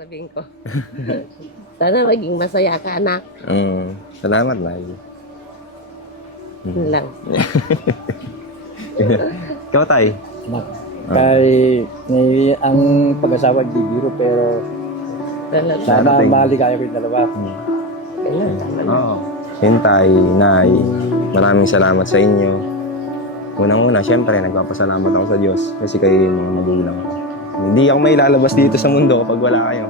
sasabihin ko. Sana maging masaya ka, anak. Salamat, Nay. Yun lang. Ikaw, Tay. Kay ang pag-asawa di biro pero Talaga. sana maligaya ko yung dalawa. Ganun, tama na. Oo. Yun, Tay, Nay. Maraming salamat sa inyo. Unang-una, syempre, nagpapasalamat ako sa Diyos kasi kayo yung mga magulang ko. Hindi ako may lalabas dito sa mundo kapag wala kayo.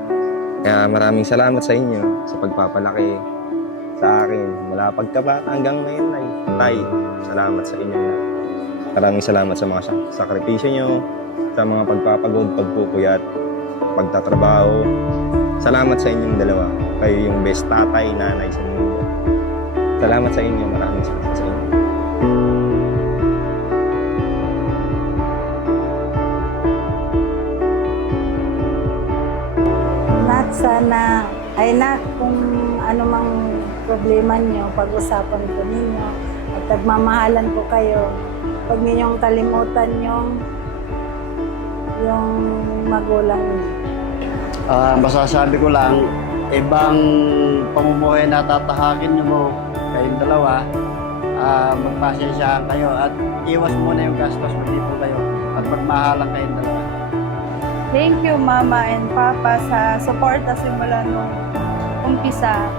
Kaya maraming salamat sa inyo sa pagpapalaki sa akin. Mula pagkabata hanggang ngayon, Nay. Tay, salamat sa inyo. Maraming salamat sa mga sakripisyo nyo, sa mga pagpapagod, pagpupuyat, pagtatrabaho. Salamat sa inyong dalawa. Kayo yung best tatay, nanay sa mundo. Salamat sa inyo. Maraming salamat sa inyo. Nak, sana, ay nak, kung ano mang problema nyo, pag-usapan ko ninyo at nagmamahalan ko kayo. Huwag ninyong kalimutan yung magulang niyo. Masasabi ko lang, ibang pamumuhay na tatahakin nyo mo kayong dalawa, magpasensyaan kayo at iwas muna yung gastos, hindi po kayo at magmahalan kayong dalawa. Thank you, Mama and Papa, sa suporta simula nung umpisa.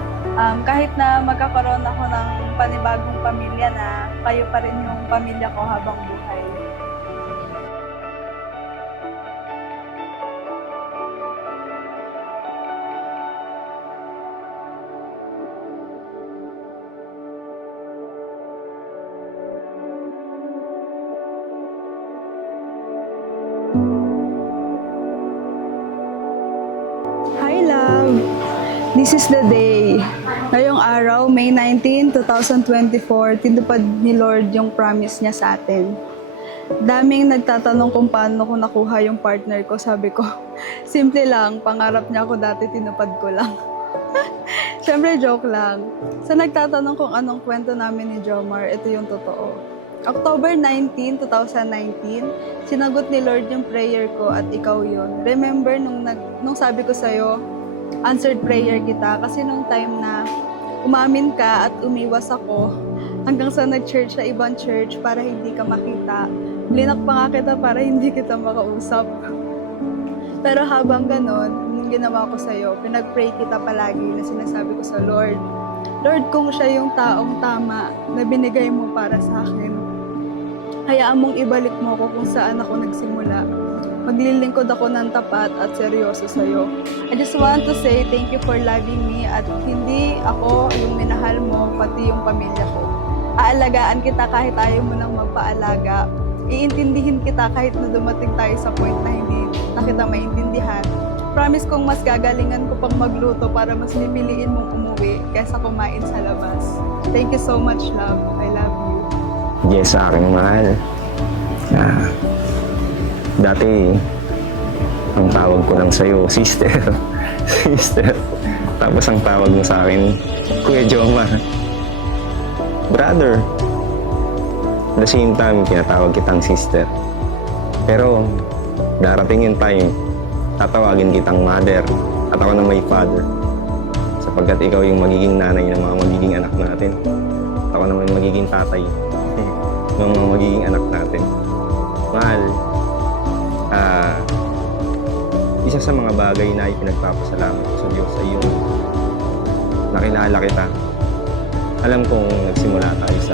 Kahit na magkakaroon ako ng panibagong pamilya na kayo pa rin yung pamilya ko habang buhay. Hi, love! This is the day. Ngayong araw, May 19, 2024, tinupad ni Lord yung promise niya sa atin. Daming nagtatanong kung paano ko nakuha yung partner ko. Sabi ko, simple lang, pangarap niya ako dati, tinupad ko lang. Siyempre, joke lang. Sa nagtatanong kung anong kwento namin ni Jomar, ito yung totoo. October 19, 2019, sinagot ni Lord yung prayer ko at ikaw yun. Remember nung sabi ko sa'yo, answered prayer kita kasi nung time na umamin ka at umiwas ako hanggang sa nag-church sa ibang church para hindi ka makita. Blinak pa nga kita para hindi kita makausap. Pero habang ganon, yung ginawa ko sa'yo, pinag-pray kita palagi na sinasabi ko sa Lord, Lord, kung siya yung taong tama na binigay mo para sa akin, hayaan mong ibalik mo ko kung saan ako nagsimula. Maglilingkod ako ng tapat at seryoso sa'yo. I just want to say thank you for loving me at hindi ako yung minahal mo, pati yung pamilya ko. Aalagaan kita kahit ayaw mo nang magpaalaga. Iintindihin kita kahit na dumating tayo sa point na hindi na kita maintindihan. Promise kong mas gagalingan ko pang magluto para mas pipiliin mong umuwi kaysa kumain sa labas. Thank you so much, love. I love you. Yes, sa aking mahal. Dati, ang tawag ko lang sa'yo, sister. Sister. Tapos ang tawag mo sa akin, Kuya Jomar. Brother. At the same time, kinatawag kitang sister. Pero, darating yung time, tatawagin kitang mother. At ako na may father. Sapagkat ikaw yung magiging nanay ng mga magiging anak natin. At ako naman magiging tatay ng mga magiging anak natin. Mahal, isa sa mga bagay na ipinagpapasalamat ko sa Diyos sa iyo, nakilala kita. Alam kong nagsimula tayo sa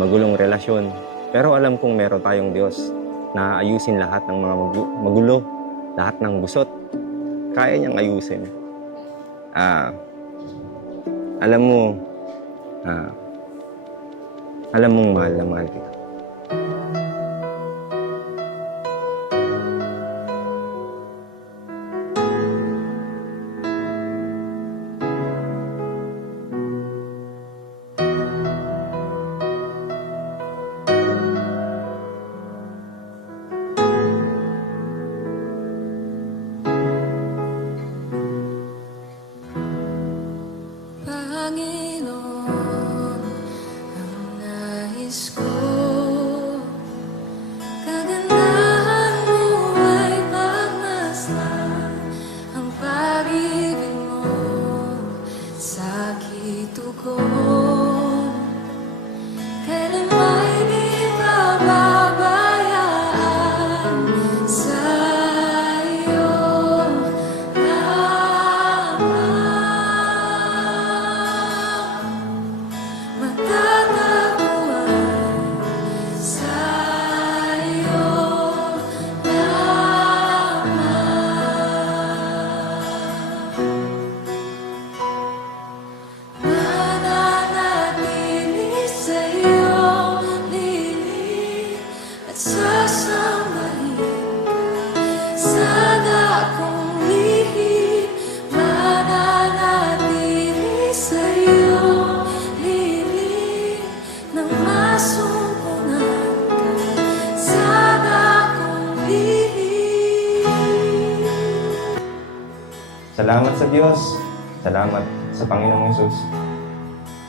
magulong relasyon, pero alam kong meron tayong Diyos na ayusin lahat ng mga magulo, lahat ng gusot. Kaya niyang ayusin. Alam mong mahal na mahal kita. Panginoon, ang nais ko Salamat sa Diyos. Salamat sa Panginoong Yesus.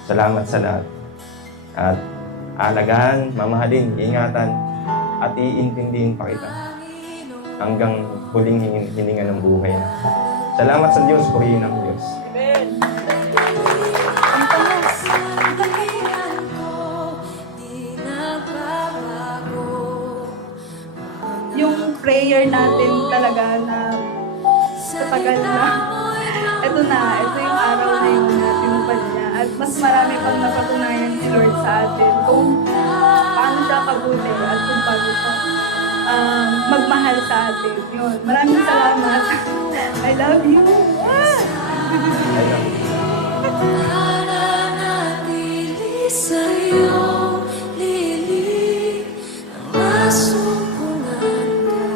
Salamat sa lahat. At alagaan, mamahalin, ingatan, at iintindihin pa kita hanggang huling hininga ng buhay na. Salamat sa Diyos, purihin ang Diyos. Yung prayer natin talaga na sa tagal na, ito yung araw na yun na tinupad niya. At mas marami pang napatunayan si Lord sa atin kung paano siya kabuti at kung paano siya magmahal sa atin. Yun. Maraming salamat. I love you. Nananatili sa'yo, lilig ang masumpungan ka.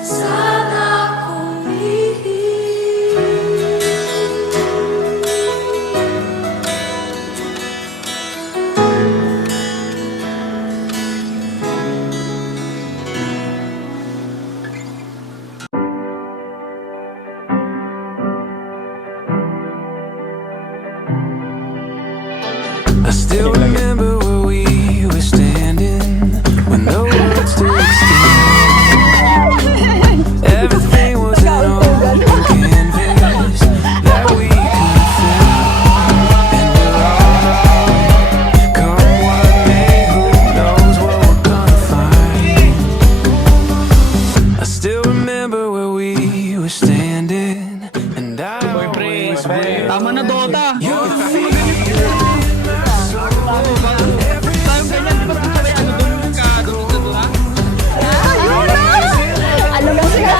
Sana kong I still remember where we were standing when the world stood still. Everything was an open canvas that we could fill, and we're alright. Come what may, who knows what we're gonna find. I still remember where we were standing, and I always will. Tama na, Dota! You're the feeling. Ano mo siya?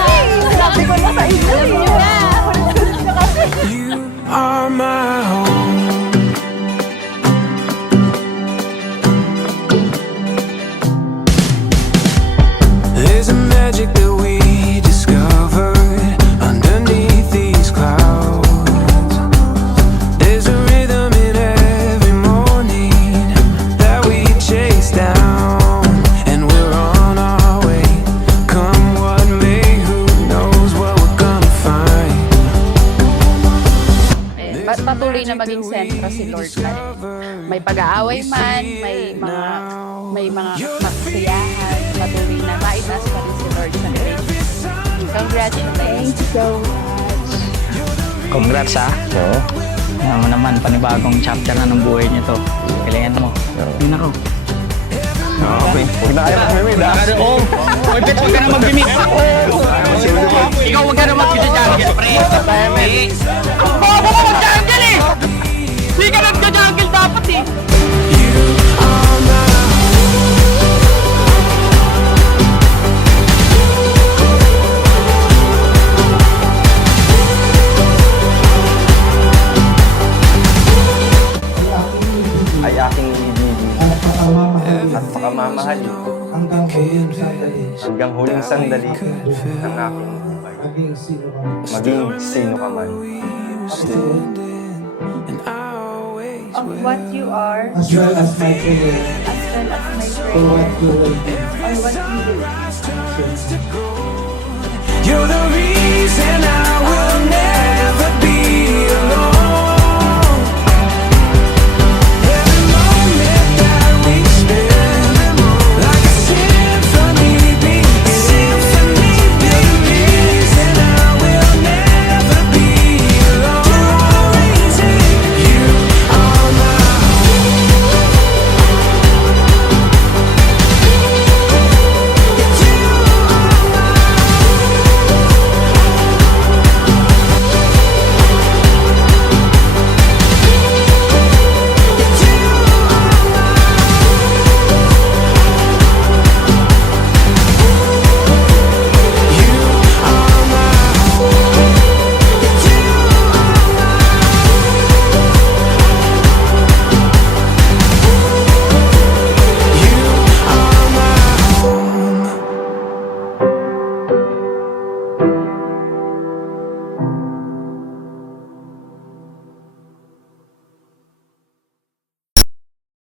Sabi ko na sa inyo. You are my home. There's a magic that we discovered underneath these clouds. There's a rhythm in every morning that we chase down, and we're on our way. Come what may, who knows what we're gonna find. Patuloy na maging sentro si Lord pa rin. May pag-aaway man, may mga masayahan, patuloy na maitas pa rin si Lord sa grace. Congratulations. Thank you so much. Congrats ha. Oo. Alam mo naman, panibagong chapter na ng buhay niyo to. Kailangan mo. Yun ako. Okay. Huwag na kayo mag-mimid, ha? Oo. Oy, Pet, huwag ka na mag-mimik. Ikaw huwag ka na mag-jungle, pre. Ang bobo mo mag-jungle eh! Hindi ka nag-jungle dapat eh. You are my Ay aking ibigin at pakamamahal hanggang huling sandali ng aking buhay. Maging sino ka man. and I always Of what you are, as well as my prayer, as well as my for prayer, what you will do. or what you will. You're the reason.